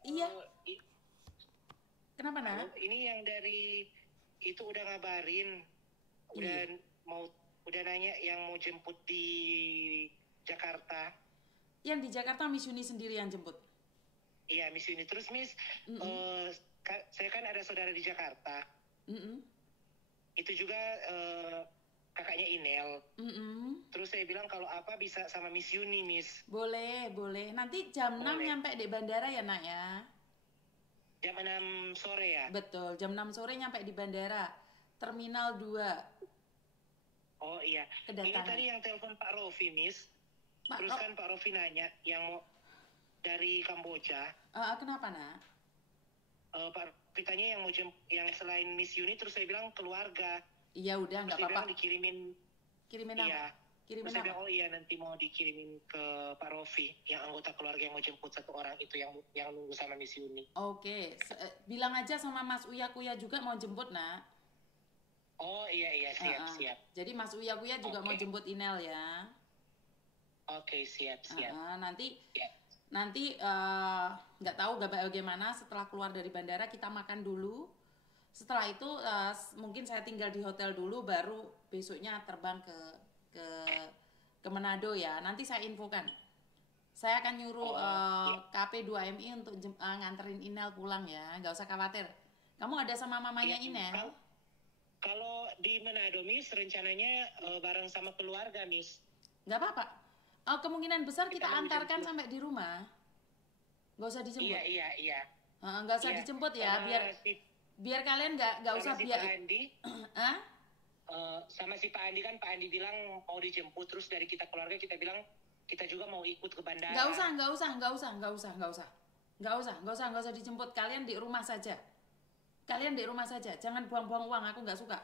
Iya, i- kenapa halo, nak? ini yang dari itu udah ngabarin, udah Iya, mau udah nanya yang mau jemput di Jakarta. yang di Jakarta Miss Yuni sendiri yang jemput. Iya, Miss Uni. Terus Miss, Mm-mm. eh, saya kan ada saudara di Jakarta. Mm-mm. Itu juga kakaknya Inel. Mm-mm. Terus saya bilang kalau apa bisa sama Miss Yuni, Miss. Boleh, boleh. Nanti jam 6 Boleh. nyampe di bandara ya nak ya. Jam 6 sore ya? Betul, jam 6 sore nyampe di bandara. Terminal 2 Oh iya. Ini kedatangan. tadi yang telepon Pak Rofi, Miss. Pak Terus Rob, kan Pak Rofi nanya yang mau dari Kamboja. kenapa nak? Pak Rofi tanya yang mau yang selain Miss Yuni. Terus saya bilang keluarga. Iya udah Terus nggak dia apa-apa. bilang dikirimin. Kirimin apa? Iya. Terus Kirimin saya apa? bilang, oh iya nanti mau dikirimin ke Pak Rofi, yang anggota keluarga yang mau jemput satu orang itu yang nunggu sama Miss Yuni. Oke, bilang aja sama Mas Uya Kuya juga mau jemput nak. Oh iya iya, siap siap. Jadi Mas Uya Kuya juga mau Oke. jemput Inel ya. Oke, siap siap. Nanti Ya. nanti nggak tahu bagaimana setelah keluar dari bandara kita makan dulu. Setelah itu mungkin saya tinggal di hotel dulu, baru besoknya terbang ke ke Manado ya. Nanti saya infokan. Saya akan nyuruh Oh iya. KP2MI untuk nganterin Inel pulang ya. Nggak usah khawatir. Kamu ada sama mamanya Iya, Inel? kalau di Manado, Miss, rencananya bareng sama keluarga, Miss. Nggak apa-apa. Kemungkinan besar Kita kita mau antarkan jemput. sampai di rumah. Nggak usah Iya dijemput. iya iya. Nggak usah Iya, dijemput ya, biar sama si biar kalian nggak sama usah si Pak biar. Andi. Hah? Sama si Pak Andi kan, Pak Andi bilang mau dijemput, terus dari kita keluarga kita bilang kita juga mau ikut ke Nggak usah, bandara. nggak usah, nggak usah, nggak usah, nggak usah, nggak usah, nggak usah, nggak usah dijemput. Kalian di rumah saja. Kalian di rumah saja. Jangan buang-buang uang. Aku nggak suka.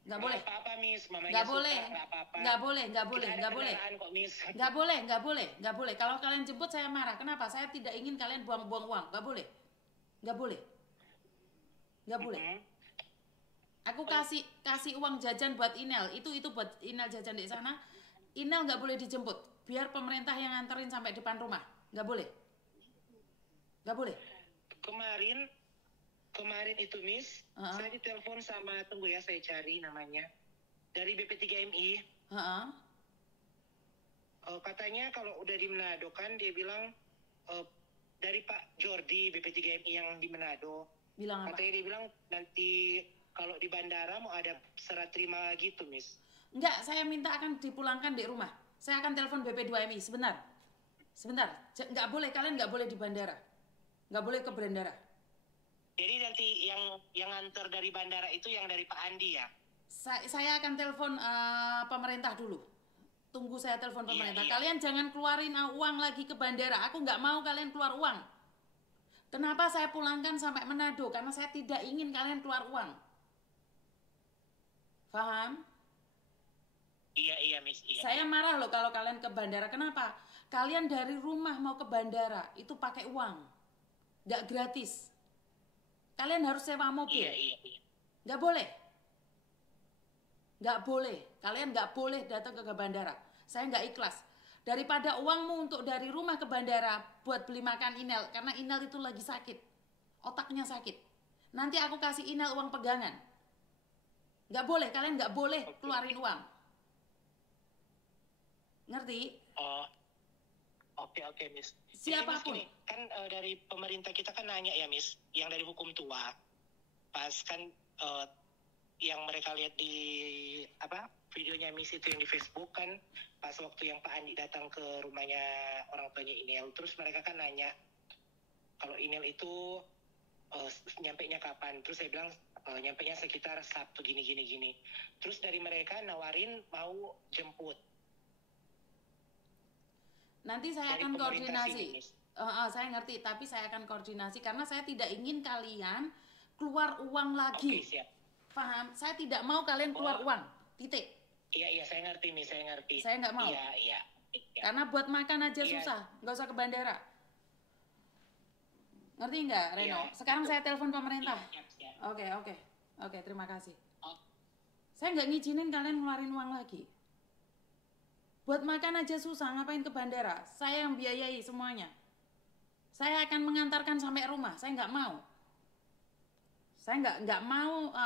Nggak boleh. Nggak apa-apa, Miss, mamanya Nggak suka, boleh. nggak apa-apa. Nggak boleh. Nggak Kita boleh. ada Nggak boleh. kendaraan kok, Miss. Nggak boleh. Nggak boleh. Nggak boleh. Kalau kalian jemput saya marah. Kenapa? Saya tidak ingin kalian buang-buang uang. Nggak boleh. Nggak boleh. Nggak boleh. Mm-mm. Aku Oh, kasih uang jajan buat Inel. Itu buat Inel jajan di sana. Inel nggak boleh dijemput. Biar pemerintah yang nganterin sampai depan rumah. Nggak boleh. Nggak boleh. kemarin kemarin itu, Miss, Heeh. saya ditelepon sama, tunggu ya saya cari namanya, dari BP3MI. Heeh. Katanya kalau udah di Manado kan, dia bilang eh, dari Pak Jordi BP3MI yang di Manado. Bilang apa? Katanya dia bilang nanti kalau di bandara mau ada serah terima gitu, Miss. Enggak, saya minta akan dipulangkan di rumah. Saya akan telepon BP2MI. Sebentar. Sebentar. Nggak boleh. Kalian nggak boleh di bandara. Nggak boleh ke bandara. Jadi nanti yang nganter dari bandara itu yang dari Pak Andi ya? Saya akan telepon pemerintah dulu. Tunggu saya telepon Iya, pemerintah. iya. Kalian jangan keluarin uang lagi ke bandara. Aku nggak mau kalian keluar uang. Kenapa saya pulangkan sampai Manado? Karena saya tidak ingin kalian keluar uang. Paham? Iya, iya, Miss. Iya, Saya iya. marah loh kalau kalian ke bandara. Kenapa? Kalian dari rumah mau ke bandara itu pakai uang, nggak gratis. Kalian harus sewa mobil. Iya, iya, iya. Nggak boleh, nggak boleh. Kalian nggak boleh datang ke bandara. Saya nggak ikhlas. Daripada uangmu untuk dari rumah ke bandara buat beli makan Inel, karena Inel itu lagi sakit, otaknya sakit. Nanti aku kasih Inel uang pegangan. Nggak boleh, kalian nggak boleh Oke, oke. keluarin uang. Ngerti? Oh, oke, oke, Miss. Jadi, Miss, Siapapun. gini, kan dari pemerintah kita kan nanya ya, Miss, yang dari hukum tua. Pas kan yang mereka lihat di videonya Miss itu yang di Facebook kan, pas waktu yang Pak Andi datang ke rumahnya orang tuanya Inel, terus mereka kan nanya kalau Inel itu nyampe nya kapan. Terus saya bilang nyampe nya sekitar Sabtu gini gini gini. Terus dari mereka nawarin mau jemput Nanti saya dari akan pemerintah koordinasi. sini, Miss. Saya ngerti, tapi saya akan koordinasi karena saya tidak ingin kalian keluar uang Oke, lagi. siap. Paham? Saya tidak mau kalian keluar Oh, uang. Titik. iya iya, saya ngerti, Miss, saya ngerti. Saya nggak mau. Iya iya. Iya. Karena buat makan aja Iya, susah. Nggak usah ke bandara. Ngerti nggak, Reno? iya, Sekarang betul. saya telepon Iya, pemerintah. siap siap. Oke, oke. Oke, terima kasih. Oh, Saya nggak ngizinin kalian ngeluarin uang lagi. Buat makan aja susah, ngapain ke bandara? Saya yang biayai semuanya. Saya akan mengantarkan sampai rumah. Saya nggak mau. Saya nggak mau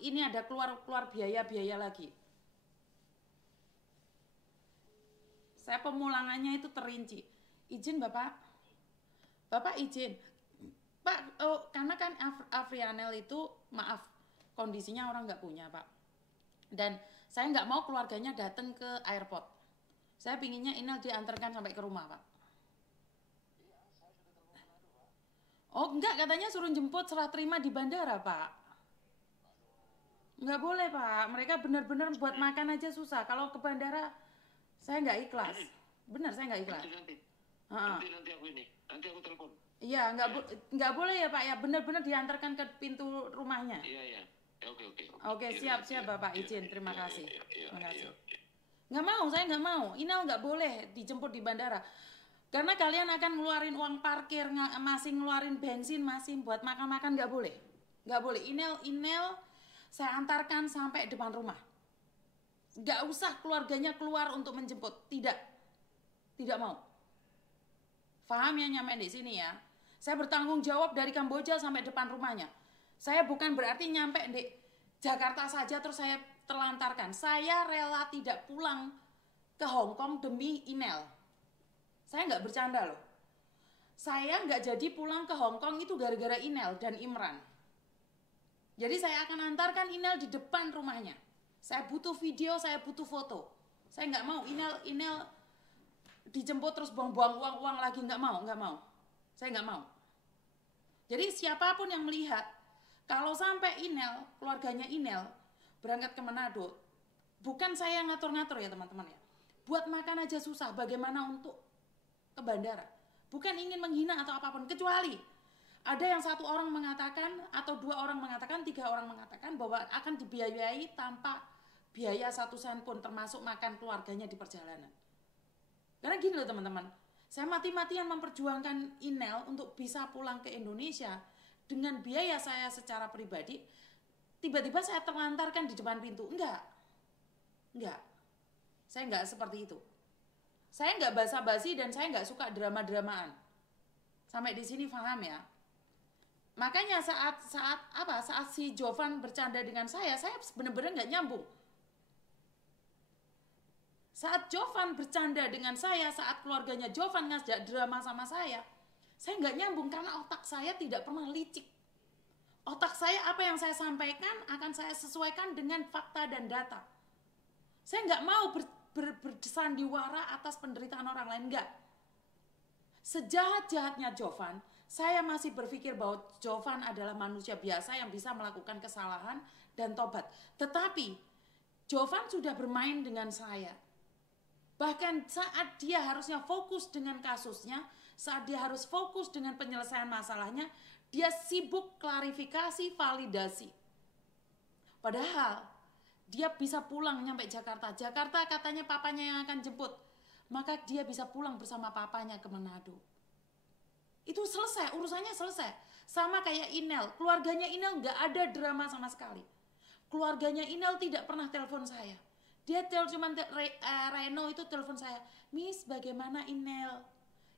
ini ada keluar biaya lagi. Saya pemulangannya itu terinci. Izin Bapak. Bapak izin. Pak, karena kan Afrianel itu maaf kondisinya orang nggak punya Pak. Dan saya nggak mau keluarganya datang ke airport. Saya pinginnya Inel diantarkan sampai ke rumah Pak. Oh enggak, katanya suruh jemput serah terima di bandara Pak. Nggak boleh Pak, mereka benar-benar buat makan aja susah. Kalau ke bandara saya nggak ikhlas. Benar saya nggak ikhlas. Nanti aku ini, nanti aku telepon. Iya, nggak boleh ya Pak ya, benar-benar diantarkan ke pintu rumahnya. Iya. Oke. Oke, siap Bapak izin, terima kasih. Terima kasih. Nggak mau, saya nggak mau. Inel nggak boleh dijemput di bandara. Karena kalian akan ngeluarin uang parkir, masih ngeluarin bensin, masih buat makan-makan, nggak boleh. Nggak boleh. Inel saya antarkan sampai depan rumah. Nggak usah keluarganya keluar untuk menjemput. Tidak mau. Paham ya nyampe di sini ya? Saya bertanggung jawab dari Kamboja sampai depan rumahnya. Saya bukan berarti nyampe di Jakarta saja terus saya terlantarkan. Saya rela tidak pulang ke Hong Kong demi Inel. Saya nggak bercanda loh. Saya nggak jadi pulang ke Hong Kong itu gara-gara Inel dan Imran. Jadi saya akan antarkan Inel di depan rumahnya. Saya butuh video, saya butuh foto. Saya nggak mau Inel dijemput terus buang-buang uang lagi, nggak mau. Saya nggak mau. Jadi siapapun yang melihat kalau sampai Inel, keluarganya Inel berangkat ke Manado, bukan saya yang ngatur-ngatur ya teman-teman ya. Buat makan aja susah, bagaimana untuk ke bandara? Bukan ingin menghina atau apapun, kecuali ada yang satu orang mengatakan atau 2 orang mengatakan, 3 orang mengatakan bahwa akan dibiayai tanpa biaya 1 sen pun, termasuk makan keluarganya di perjalanan. Karena gini loh teman-teman, saya mati-matian memperjuangkan Inel untuk bisa pulang ke Indonesia dengan biaya saya secara pribadi. Tiba-tiba saya terlantarkan di depan pintu. Enggak. Saya enggak seperti itu. Saya enggak basa-basi dan saya enggak suka drama-dramaan. Sampai di sini paham ya? Makanya saat si Jovan bercanda dengan saya benar-benar enggak nyambung. Saat Jovan bercanda dengan saya, saat keluarganya Jovan ngajak drama sama saya nggak nyambung karena otak saya tidak pernah licik. Otak saya apa yang saya sampaikan akan saya sesuaikan dengan fakta dan data. Saya nggak mau bersandiwara atas penderitaan orang lain, nggak. Sejahat-jahatnya Jovan, saya masih berpikir bahwa Jovan adalah manusia biasa yang bisa melakukan kesalahan dan tobat. Tetapi Jovan sudah bermain dengan saya. Bahkan saat dia harusnya fokus dengan kasusnya, saat dia harus fokus dengan penyelesaian masalahnya, dia sibuk klarifikasi, validasi. Padahal dia bisa pulang nyampe Jakarta. Jakarta katanya papanya yang akan jemput. Maka dia bisa pulang bersama papanya ke Manado. Itu selesai, urusannya selesai. Sama kayak Inel, keluarganya Inel nggak ada drama sama sekali. Keluarganya Inel tidak pernah telepon saya. Dia cuma Reno itu telepon saya, Miss bagaimana Inel?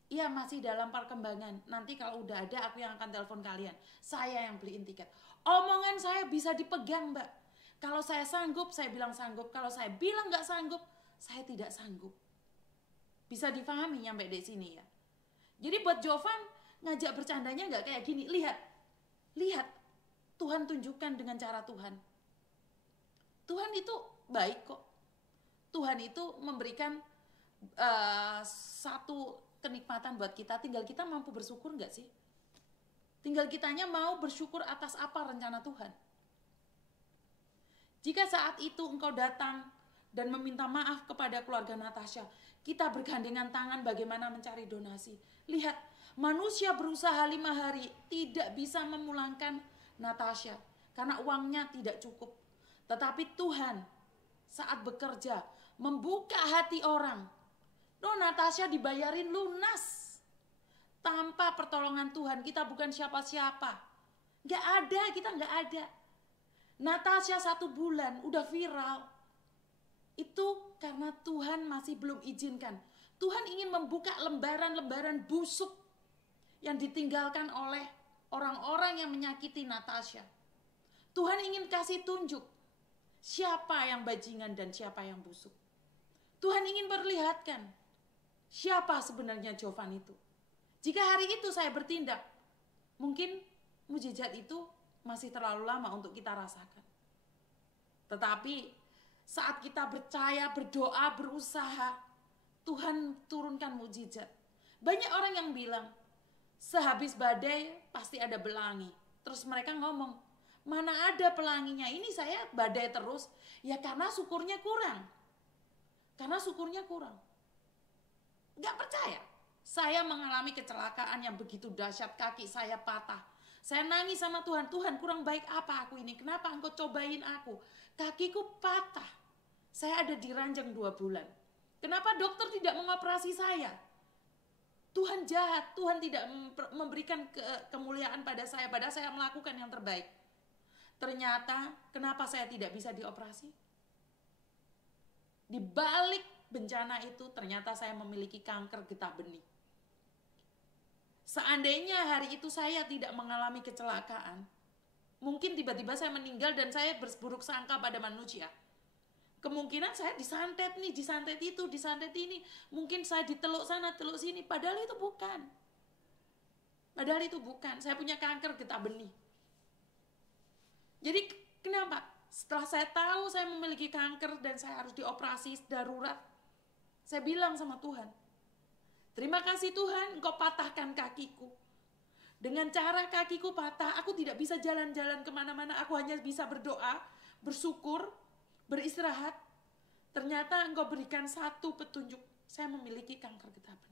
Iya masih dalam perkembangan, nanti kalau udah ada aku yang akan telepon kalian. Saya yang beliin tiket. Omongan saya bisa dipegang mbak. Kalau saya sanggup, saya bilang sanggup. Kalau saya bilang nggak sanggup, saya tidak sanggup. Bisa difahami nyampe di sini ya. Jadi buat Jovan ngajak bercandanya nggak kayak gini. Lihat, Tuhan tunjukkan dengan cara Tuhan. Tuhan itu baik kok. Tuhan itu memberikan satu kenikmatan buat kita. Tinggal kita mampu bersyukur nggak sih? Tinggal kitanya mau bersyukur atas apa rencana Tuhan. Jika saat itu engkau datang dan meminta maaf kepada keluarga Natasha, kita bergandengan tangan bagaimana mencari donasi. Lihat, manusia berusaha 5 hari tidak bisa memulangkan Natasha karena uangnya tidak cukup. Tetapi Tuhan saat bekerja membuka hati orang. Natasha dibayarin lunas. Tanpa pertolongan Tuhan kita bukan siapa-siapa. Kita nggak ada. Natasha 1 bulan udah viral. Itu karena Tuhan masih belum izinkan. Tuhan ingin membuka lembaran-lembaran busuk yang ditinggalkan oleh orang-orang yang menyakiti Natasha. Tuhan ingin kasih tunjuk siapa yang bajingan dan siapa yang busuk. Tuhan ingin perlihatkan siapa sebenarnya Jovan itu. Jika hari itu saya bertindak, mungkin mujizat itu masih terlalu lama untuk kita rasakan. Tetapi saat kita percaya, berdoa, berusaha, Tuhan turunkan mujizat. Banyak orang yang bilang, sehabis badai pasti ada pelangi. Terus mereka ngomong, mana ada pelanginya, ini saya badai terus. Ya karena syukurnya kurang. Gak percaya. Saya mengalami kecelakaan yang begitu dahsyat, kaki saya patah. Saya nangis sama Tuhan, Tuhan kurang baik apa aku ini? Kenapa engkau cobain aku? Kakiku patah. Saya ada di ranjang 2 bulan. Kenapa dokter tidak mengoperasi saya? Tuhan jahat, Tuhan tidak memberikan kemuliaan pada saya, padahal saya melakukan yang terbaik. Ternyata, kenapa saya tidak bisa dioperasi? Di balik bencana itu, ternyata saya memiliki kanker getah benih. Seandainya hari itu saya tidak mengalami kecelakaan, mungkin tiba-tiba saya meninggal dan saya berburuk sangka pada manusia. Kemungkinan saya disantet nih, disantet itu, disantet ini. Mungkin saya diteluk sana, teluk sini. Padahal itu bukan. Saya punya kanker getah benih. Jadi kenapa? Setelah saya tahu saya memiliki kanker dan saya harus dioperasi darurat, saya bilang sama Tuhan, terima kasih Tuhan, Engkau patahkan kakiku. Dengan cara kakiku patah, aku tidak bisa jalan-jalan kemana-mana. Aku hanya bisa berdoa, bersyukur, beristirahat. Ternyata Engkau berikan satu petunjuk, saya memiliki kanker getah benih.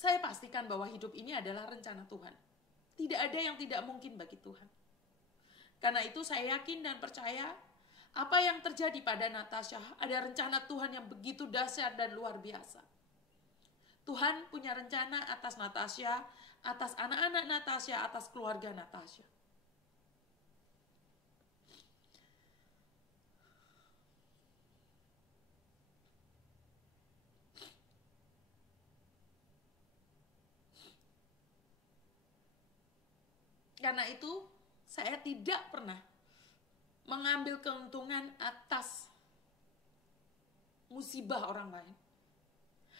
Saya pastikan bahwa hidup ini adalah rencana Tuhan. Tidak ada yang tidak mungkin bagi Tuhan. Karena itu saya yakin dan percaya apa yang terjadi pada Natasha ada rencana Tuhan yang begitu dahsyat dan luar biasa. Tuhan punya rencana atas Natasha, atas anak-anak Natasha, atas keluarga Natasha. Karena itu saya tidak pernah mengambil keuntungan atas musibah orang lain.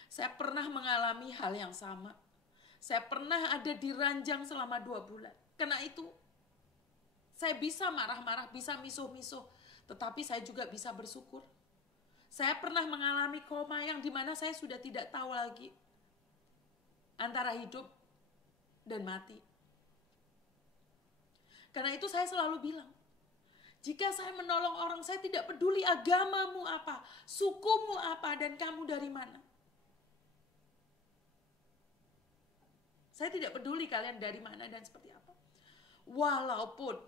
Saya pernah mengalami hal yang sama. Saya pernah ada di ranjang selama 2 bulan. Karena itu saya bisa marah-marah, bisa misuh-misuh, tetapi saya juga bisa bersyukur. Saya pernah mengalami koma yang dimana saya sudah tidak tahu lagi antara hidup dan mati. Karena itu saya selalu bilang, jika saya menolong orang, saya tidak peduli agamamu apa, sukumu apa, dan kamu dari mana. Saya tidak peduli kalian dari mana dan seperti apa. Walaupun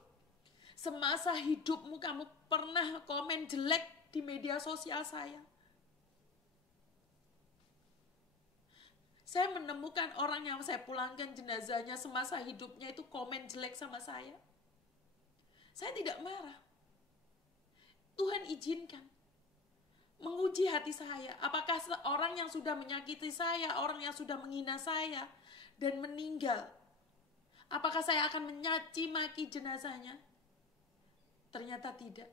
semasa hidupmu kamu pernah komen jelek di media sosial saya. Saya menemukan orang yang saya pulangkan jenazahnya semasa hidupnya itu komen jelek sama saya. Saya tidak marah. Tuhan izinkan menguji hati saya. Apakah orang yang sudah menyakiti saya, orang yang sudah menghina saya dan meninggal, apakah saya akan mencaci maki jenazahnya? Ternyata tidak.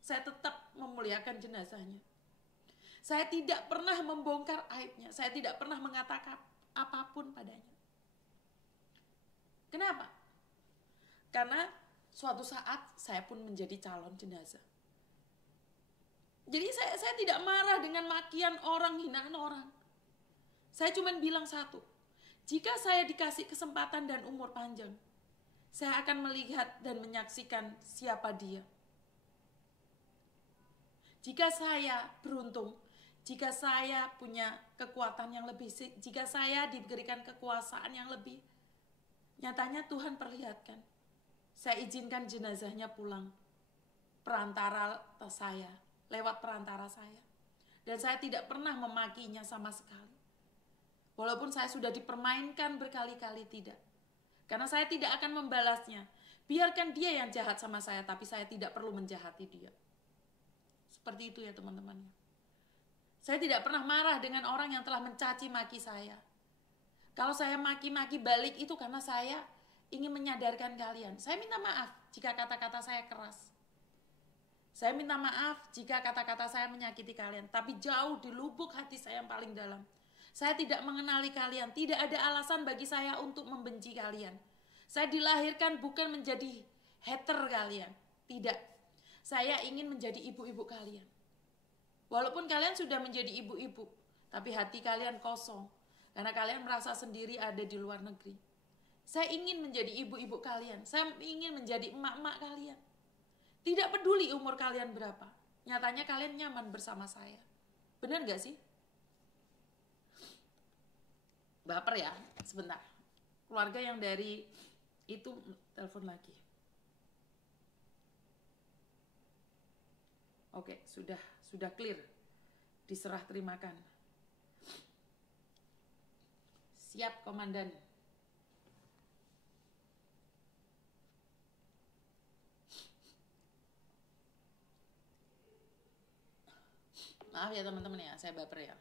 Saya tetap memuliakan jenazahnya. Saya tidak pernah membongkar aibnya. Saya tidak pernah mengatakan apapun padanya. Kenapa? Karena suatu saat saya pun menjadi calon jenazah. Jadi saya tidak marah dengan makian orang, hinaan orang. Saya cuma bilang satu, jika saya dikasih kesempatan dan umur panjang, saya akan melihat dan menyaksikan siapa dia. Jika saya beruntung, jika saya punya kekuatan yang lebih, jika saya diberikan kekuasaan yang lebih, nyatanya Tuhan perlihatkan. Saya izinkan jenazahnya pulang lewat perantara saya. Dan saya tidak pernah memakinya sama sekali. Walaupun saya sudah dipermainkan berkali-kali, tidak. Karena saya tidak akan membalasnya. Biarkan dia yang jahat sama saya, tapi saya tidak perlu menjahati dia. Seperti itu ya teman-teman. Saya tidak pernah marah dengan orang yang telah mencaci maki saya. Kalau saya maki-maki balik itu karena saya ingin menyadarkan kalian. Saya minta maaf jika kata-kata saya keras. Saya minta maaf jika kata-kata saya menyakiti kalian. Tapi jauh di lubuk hati saya yang paling dalam, saya tidak mengenali kalian. Tidak ada alasan bagi saya untuk membenci kalian. Saya dilahirkan bukan menjadi hater kalian. Tidak. Saya ingin menjadi ibu-ibu kalian. Walaupun kalian sudah menjadi ibu-ibu, tapi hati kalian kosong. Karena kalian merasa sendiri ada di luar negeri. Saya ingin menjadi ibu-ibu kalian. Saya ingin menjadi emak-emak kalian. Tidak peduli umur kalian berapa. Nyatanya kalian nyaman bersama saya. Benar gak sih? Baper ya, sebentar. Keluarga yang dari itu telepon lagi. Oke, sudah clear. Diserah terimakan. Siap, komandan. Maaf ya teman-teman ya, saya baper ya.